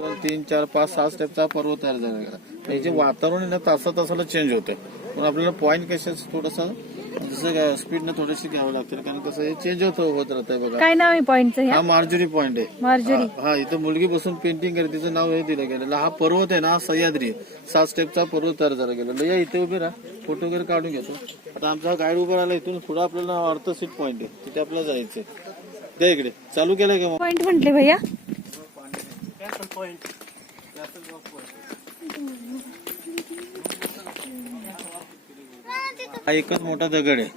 2 3 4 5 6 स्टेपचा पर्वत तयार झाला गेला. त्याचे वातावरण ना तासाला चेंज होतं. पण आपल्याला पॉईंट कशाच थोडासा जसं स्पीडनं थोडीशी घ्यावं लागतं, कारण कसं हे चेंज होत राहतंय बघा. काय नाव आहे पॉईंटचं? हा मार्जरी पॉईंट आहे. मार्जरी. हा इथं मुलगी बसून पेंटिंग करते, तिचं नाव हे दिलं गेलेलं. हा पर्वत आहे ना, हा सह्याद्री 7 स्टेपचा पर्वत तयार झाला गेलेला. या इथे उभे राहा, फोटो वगैरे काढून घेतो. आता आमचा गाईड उभा राहिला. इथून पुढे आपल्याला अर्थ सीट पॉईंट आहे, तिथे आपल्याला जायचंय. त्या इकडे चालू केलंय का पॉईंट म्हटले भैया? हा एकच मोठा दगड आहे.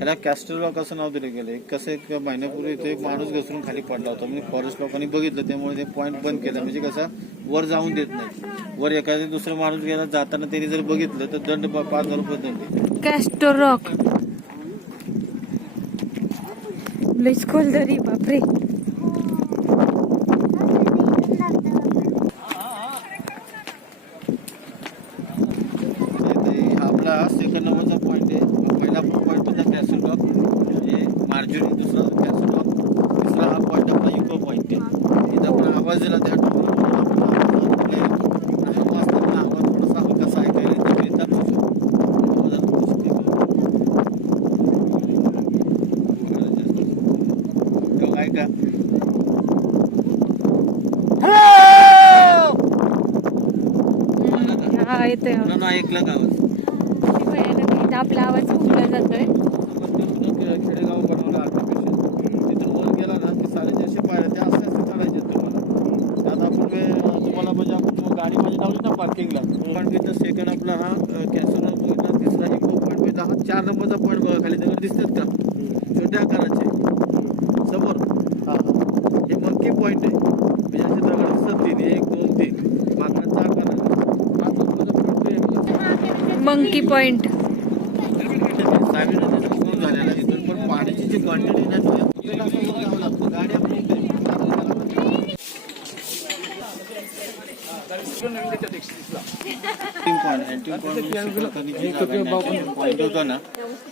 याला कॅस्टल रॉक असं नाव दिलं गेलं. कसं एक महिन्यापूर्वी इथे एक माणूस घसरून खाली पडला होता, म्हणजे फॉरेस्ट लोकांनी बघितलं, त्यामुळे ते पॉईंट बंद केलं. म्हणजे कसं वर जाऊन देत नाही. वर एखादा दुसरा माणूस गेला जाताना त्यांनी जर बघितलं तर दंड 5,000 रुपये दंड. कॅस्टर रॉक लईच खोल दरी, बापरे. आपला सेकंड नंबरचा पॉईंट आहे. पहिला पॉईंट होता कॅस्टल रॉक, म्हणजे मार्जरी. दुसरा कॅस्टल रॉक. तिसरा हा पॉईंट आपला इको पॉईंट आहे. इथं आपण आवाज दिला त्या आवाज थोडासा हलकासा ऐकायला काय का येतोय ऐकलं का आवाज? आपला आवाज फुगला जातोय. खेडेगाव बनवलं आर्टिफिशियल. तिथं वर गेला ना की 450 पायऱ्या त्या असे चढायचे तुम्हाला. आता आपण तुम्हाला म्हणजे आपण गाडी मध्ये लावली ना पार्किंगला, पण तिथं सेकंड आपला हा कॅस्टल पॉईंट, तिसरा इको पॉईंट, हा 4 नंबरचा पॉईंट बघा. खाली दगड दिसतात का छोट्या आकाराचे समोर? हा हे मंकी पॉईंट आहे. म्हणजे असे दगड दिसतात 3 1 2 3 माकडाचा आकार आहे. Monkey point. झालेला इथून पण पाण्याची जी क्वांटिटी गाडी आपली पॉईंट होता ना,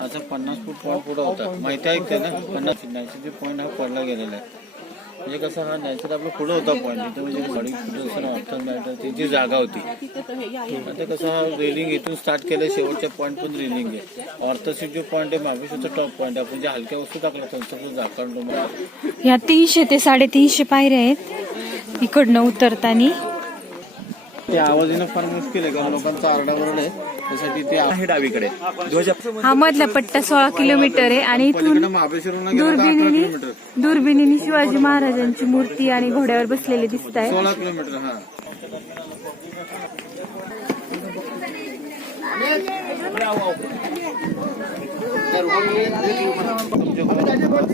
असं 50 फूट पुढे होता. माहिती आहे ना, 50 नॅचरल पॉईंट हा पडला गेलेला आहे. म्हणजे कसं हा नॅचरल आपला पुढे होता पॉईंट. इथं म्हणजे त्याची जागा होती. आता कसं हा रेलिंग इथून स्टार्ट केलं, शेवटच्या पॉईंट पण रेलिंग आहे. ऑर्थोसिट जो पॉईंट आहे महाबळेश्वरचा टॉप पॉईंट. आपण जे हलक्या वस्तू टाकल्या त्यांचं झाकण तुम्हाला. ह्या 300 ते 350 पायऱ्या आहेत इकडनं उतरतानी. ते आवाज येणं फार मुश्किल आहे, कारण लोकांचा आरडाओरड आहे. त्यासाठी ते आहे डावीकडे. हा मधला पट्टा 16 किलोमीटर आहे आणि इथून दुर्बिणीने शिवाजी महाराजांची मूर्ती आणि घोड्यावर बसलेले दिसत आहे. 16 किलोमीटर. हा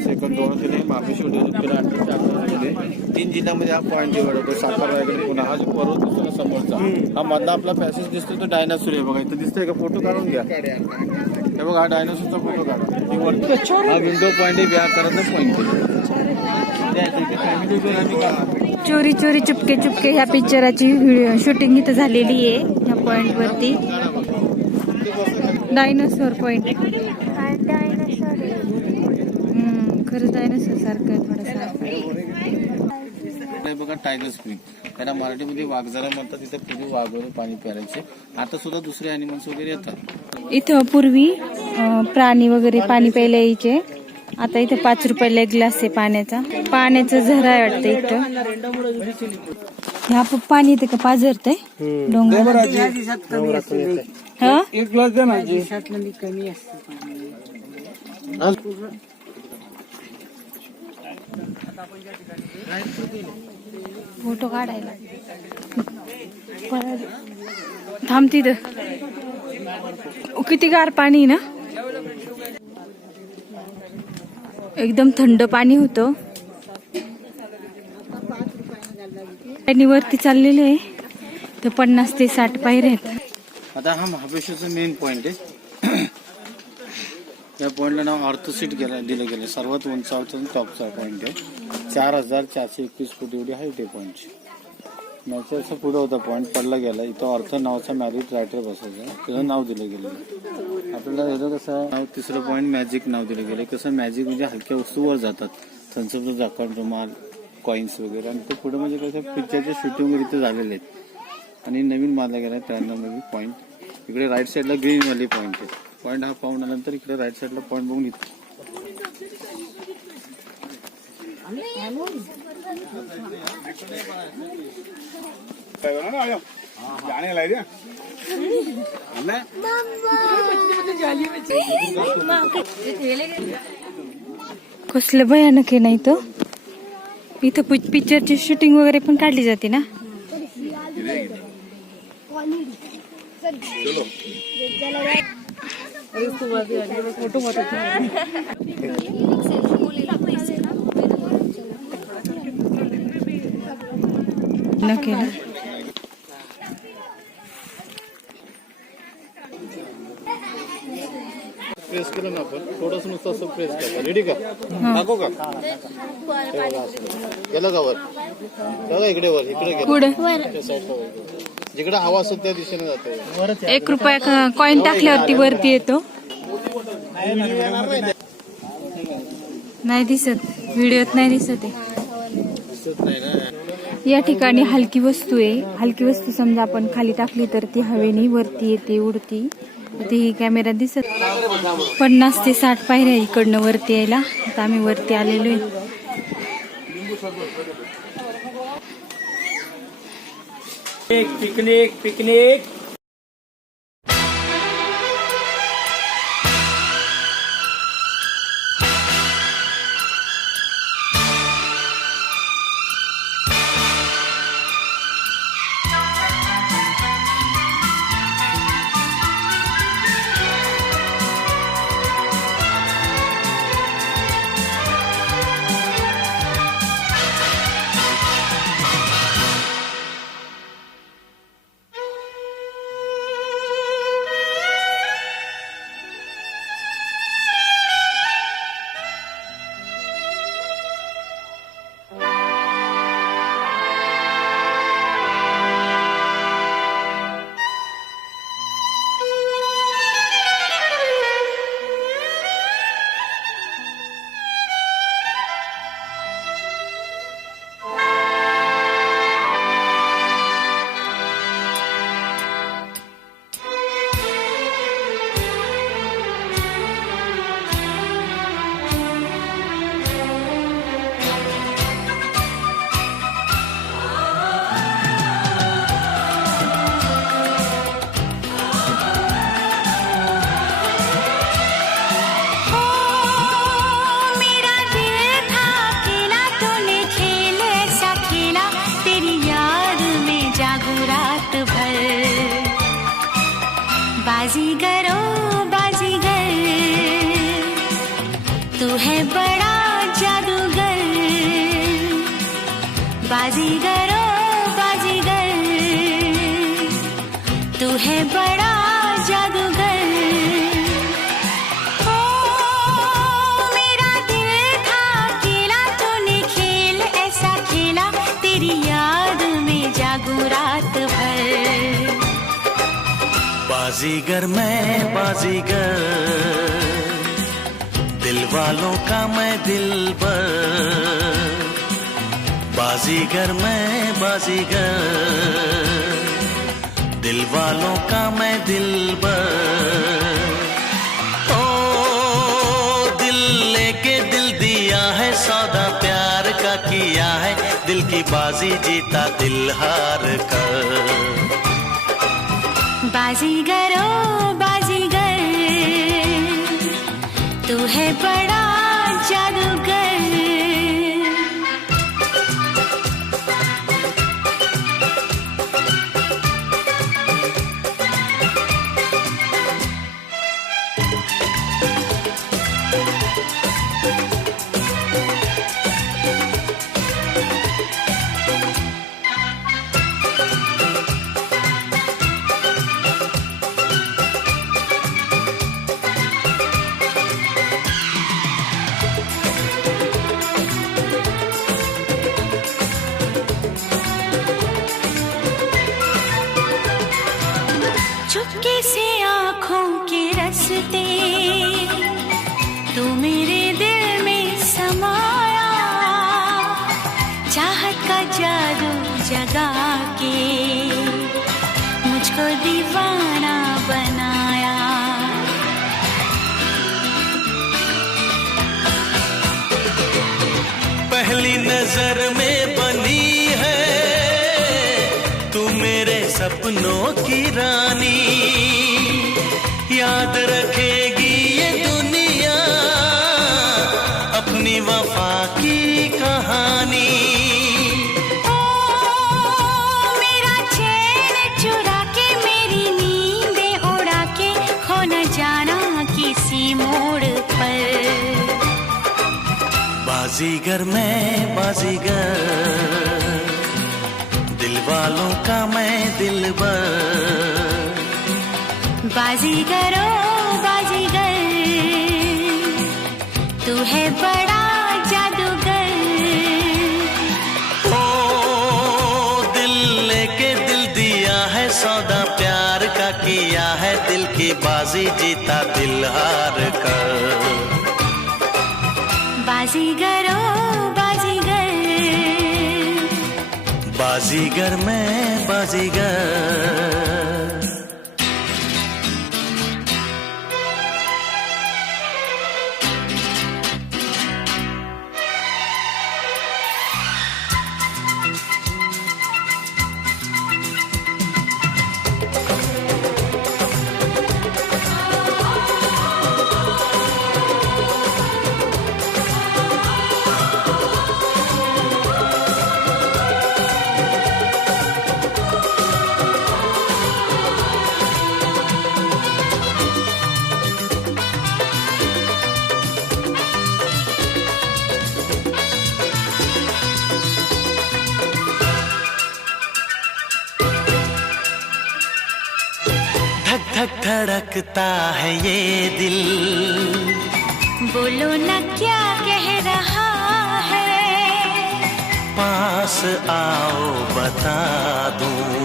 सेकंड 2 महाबळेश्वर डेव्हलप केला. 3 जिल्ह्यामध्ये हा पॉईंट डिवाइड होतो. सातारा, रायगड, पुणे. हा जो पर्वत दिसतो ना समोरचा, हा मधला आपला पॅसेज दिसतो तो डायनासोर आहे बघा. इथं दिसतोय का? फोटो काढून घ्या. हे बघा, हा डायनासोरचा फोटो काढा. हा विंडो पॉईंट आहे, व्या करायचा पॉईंट आहे. चोरी चोरी चुपके चुपके ह्या पिक्चराची शूटिंग इथं झालेली आहे ह्या पॉइंट वरती. Dinosaur point. खरं डायनासोर सारखं थोडासा. बघा टायगर स्प्रिंग, त्याला मराठीमध्ये वाघझरा म्हणतात. तिथे पूर्वी वाघ वगैरे पाणी प्यायचे. आता सुद्धा दुसरे अॅनिमल्स वगैरे येतात. इथं पूर्वी प्राणी वगैरे पाणी प्यायला यायचे. आता इथे 5 रुपयाला 1 ग्लास आहे पाण्याचा. पाण्याचं झरा आहे वाटतं इथं. ह्या पाणी इथे का पाझरतंय डोंगर. हा 1 ग्लास द्या ना. कमी असतं. फोटो काढायला थांब तिथं. किती गार पाणी ना, एकदम थंड पाणी होतं. आणि वरती चाललेले आहे तर 50 ते 60 पायऱ्या आहेत. आता हा महाबळेश्वरचा मेन पॉईंट आहे. या पॉईंटला नाव ऑर्थोसिट दिलं गेलं. सर्वात उंचावरचा टॉपचा पॉईंट आहे. 4421 फूट एवढी हाईट आहे पॉईंटची. नॅचरचा पुढे होता पॉईंट, पडला गेला. इथं ऑर्थो नावाचा मॅरिट रायटर बसायचा, त्याचं नाव दिलं गेलं. आपल्याला ह्याचं कसं नाव, तिसरं पॉईंट मॅजिक नाव दिलं गेलं. कसं मॅजिक म्हणजे हलक्या वस्तूवर जातात. थम्सअपचं झाकण, रुमाल, कॉइन्स वगैरे. आणि ते पुढे म्हणजे कसं पिक्चरचे शूटिंग वगैरे इथे झालेले आहेत. आणि नवीन बांधला गेला 93 मध्ये पॉईंट. इकडे राईट साईडला ग्रीन वाली पॉईंट आहे. पॉईंट हा पाहून आल्यानंतर इकडे राईट साईडला पॉईंट बघून इथे कसलं भयानक आहे नाही तो. इथं पिक्चरची शूटिंग वगैरे पण काढली जाते ना. नक्की ना. प्रेस केलं ना आपण थोडस नुसतं असं प्रेस करतो. रेडी का दाखव का गेलं का वर बघा इकडे वर इकडे गेलं जिकडे हवा असतो त्या दिशेने जातो. 1 रुपया कॉइन टाकल्यावरती वरती येतो. नाही दिसत व्हिडिओत नाही दिसत आहे. या ठिकाणी हलकी वस्तू आहे. हलकी वस्तू समजा आपण खाली टाकली तर ती हवेने वरती येते उडती. ती कॅमेरा दिसत. 50 ते 60 पायऱ्या इकडनं वरती यायला. आता आम्ही वरती आलेलो आहे. Picnic picnic. बाजीगरो बाजीगर तू है बड़ा जादूगर. बाजीगरो बाजीगर तू है बड़ा जादूगर. ओ मेरा दिल था अकेला तूने खेल ऐसा खेला तेरी याद में जागू रात भर. बाजीगर मैं बाजीगर दिल वालों का मैं दिलबर. बाजीगर मैं बाजीगर दिल वालों का मैं दिलबर. ओ दिल लेके दिल दिया है सौदा प्यार का किया है दिल की बाजी जीता दिल हार कर. बाजीगरो बाजीगर तू है बड़ा जादूगर. चुपके से आँखों के रस्ते तू मेरे दिल में समाया. नजर में बनी है, तू मेरे सपनों की रानी। याद रखेगी ये दुनिया अपनी वफा की कहानी। मेरा चैन चुरा के मेरी नींदें उड़ा के खो न जाना किसी मोड़ पर। बाजीगर मैं बाजीगर, दिल वालों का मैं दिलबर। बाजीगर ओ बाजीगर, तू है बड़ा जादूगर। ओ दिल लेके दिल दिया है सौदा प्यार का किया है, दिल की बाजी जीता दिल हार कर। बाजीगर ओ बाजीगर, बाजीगर मैं बाजीगर। धक धक धड़कता है ये दिल, बोलो न क्या कह रहा है। पास आओ बता दूं,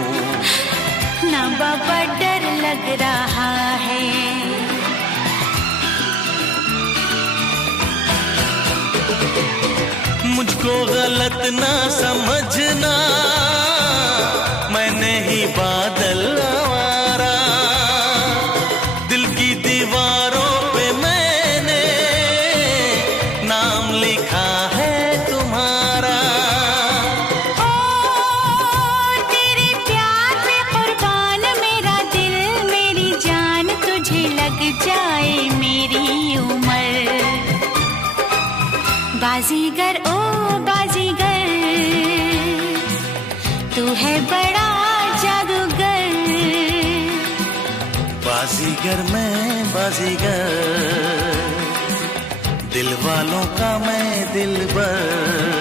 ना बाबा डर लग रहा है। मुझको गलत ना समझना, मैं नहीं बादल आवारा। दिल की दीवारों पे मैंने नाम लिखा है तुम्हारा। ओ तेरे प्यार पे कुर्बान मेरा दिल मेरी जान, तुझे लग जाए मेरी उम्र। बाजीगर ओ बाजीगर, तू है बड़ा जादूगर। बाजीगर मैं बाजीगर, दिल वालों का मैं दिलबर।